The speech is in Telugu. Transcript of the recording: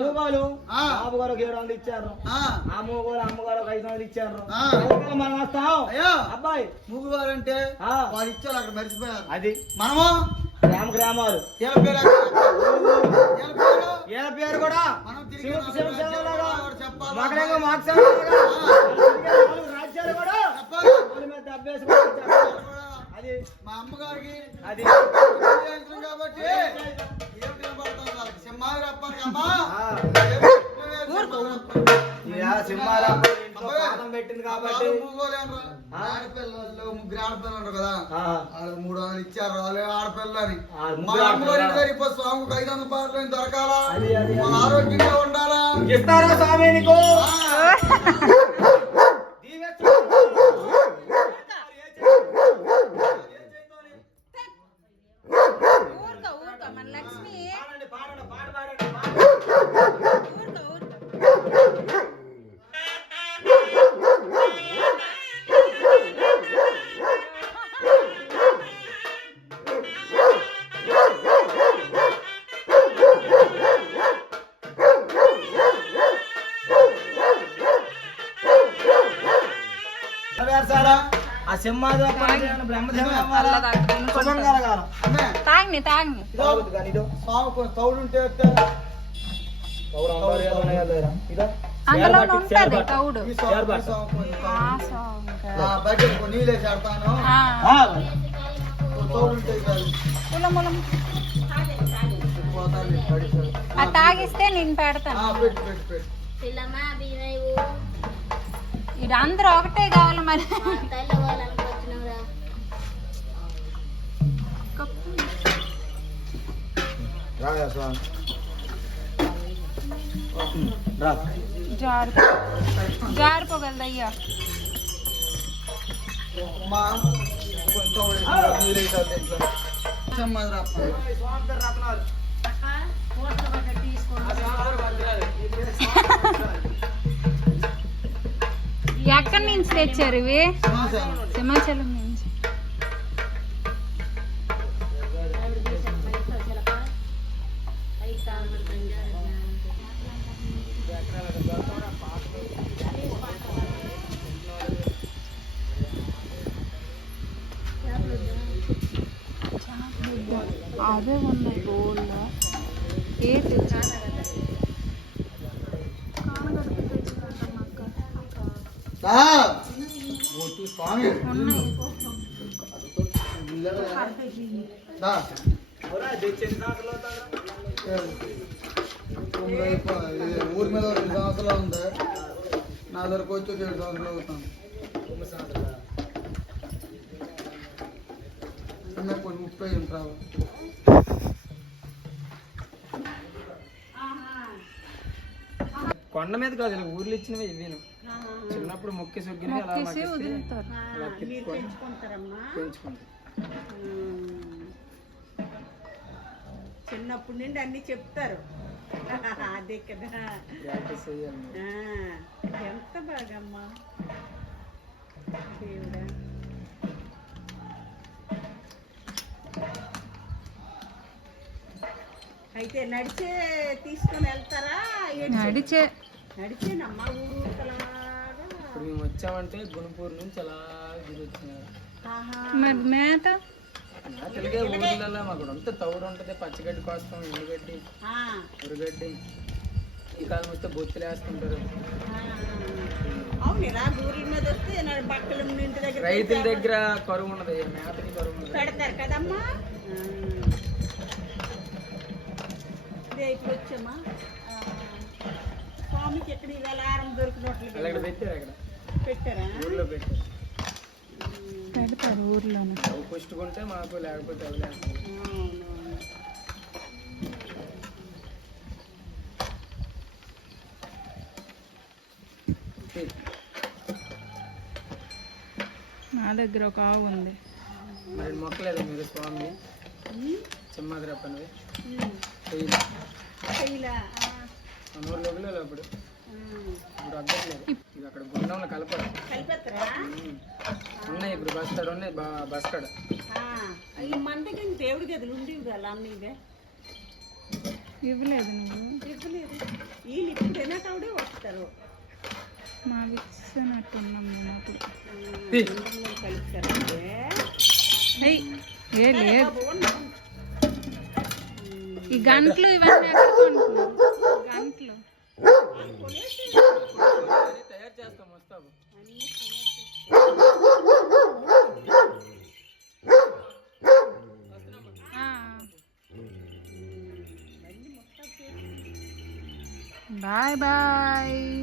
మూగోలు. బాబుగారు ఒక ఏడు వందలు ఇచ్చారు. ఆ, ఆ మూగోలు అమ్మగారు ఒక ఐదు వందలు ఇచ్చారు. మనం వస్తాం. అయ్యో. అబ్బాయి. మూగువారంటే ఆ. వాళ్ళు ఇచ్చారు అక్కడ మర్చిపోయారు. అది. మనము? గ్రామ గ్రామాలు. ఏల పేరు కూడా? మకరంగా రాజ్యాలు కూడా. అది మా అమ్మగారికి అది. యంత్రం కాబట్టి పెట్టింది కాబట్టి. ఆడపిల్లలు ముగ్గురు ఆడపిల్లలు ఉంటారు కదా. మూడు వందలు ఇచ్చారు వాళ్ళే ఆడపిల్లని ఇప్పుడు ఐదు వందల పాటలు దొరకాలా? ఆరోగ్యంగా ఉండాలా? ఇస్తారా స్వామి నీకు? ఆ సింహాది బ్రహ్మదేవం కలగాల. స్వామి తౌడు ఉంటే. అందులో ఉంటది. తౌడు. నీళ్ళు పడిపోయి. ఆ. తాగిస్తే నేను పెడతాను. పెట్టు పెట్టు పెట్టు పిల్లమ్మా బియ్యమేవు ఇది అందరూ ఒకటే కావాలి మరి తల్లి వాళ్ళనుకొచ్చినవురా రాయా స్వామి. రా. జారు జారిపోగలదయ్యా అమ్మా కొంచెం నుంచి తెచ్చారు ఇవి. సింహాచలం నుంచి. అవే ఉన్నాయి గోల్డ్ ఏ తెచ్చారు ఊరి మీద రెండు సంవత్సరాలు ఉంది నా దగ్గరకు వచ్చి ఒక ఏడు సంవత్సరాలు అవుతాను కొన్ని ముప్పై ఉంటావు కొండ మీద కాదు ఇలా ఊర్లు ఇచ్చినవి ఇవేను చిన్నప్పుడు మొక్కి అలా పెంచుకుంటాం చిన్నప్పటి నుండి అన్ని చెప్తారు. అదే కదా. ఎంత బాగమ్మా. దేవుడా. అయితే నడిచే తీసుకొని వెళ్తారా? నడిచే. నడిచేనమ్మా ఊరు. ఇప్పుడు మేము వచ్చామంటే గుణపూర్ నుంచి అలా తిరుగుతున్నారు. మరి మేత? నాకెళ్ళగే ఊర్లలో మాకు అంతా తౌడు ఉంటుంది పచ్చగడ్డి కోస్తాం ఎండుగడ్డి ఆ, ఉరగడ్డి ఈ కాలం వస్తే బొత్తులు వేస్తుంటారు. రైతుల దగ్గర కరువు ఉన్నది మేతకి కరువు పెడతారు కదమ్మా. ఇప్పుడు వచ్చామా? ఆ, స్వామికి ఎక్కడ ఇవాళ ఆరం దొరికినట్లు అలా పెట్టారు అక్కడ. పెట్టారా? ఊర్లో పెట్టారు. పెడతారు ఊర్లోనే. అవి పుష్టుకుంటే మాకు లేకపోతే అవి లేకపోతే. నా దగ్గర ఒక ఆవు ఉంది. మరి మొక్కలేదు మీరు స్వామి? చిమ్మదిరప్పనివి చెయ్యిలా, మన ఊర్లో అప్పుడు. ఇప్పుడు అద్దట్లేదు అక్కడ గుండంలో. ఉన్నాయి ఇప్పుడు బస్తాడు ఉన్నాయి బస్తాడు ఈ మంటకి దేవుడి గదులు ఉండేవి అన్నీ ఇవే? ఇవ్వలేదు నువ్వు. ఇవ్వలేదు. ఇప్పుడు తినటోడే వస్తారు. మా విచ్చినట్టున్నాం మేము అప్పుడు. ఏ లేదు. ఈ గంటలు ఇవన్నీ గంటలు. తయారు చేస్తాం వస్తావు బాయ్ బాయ్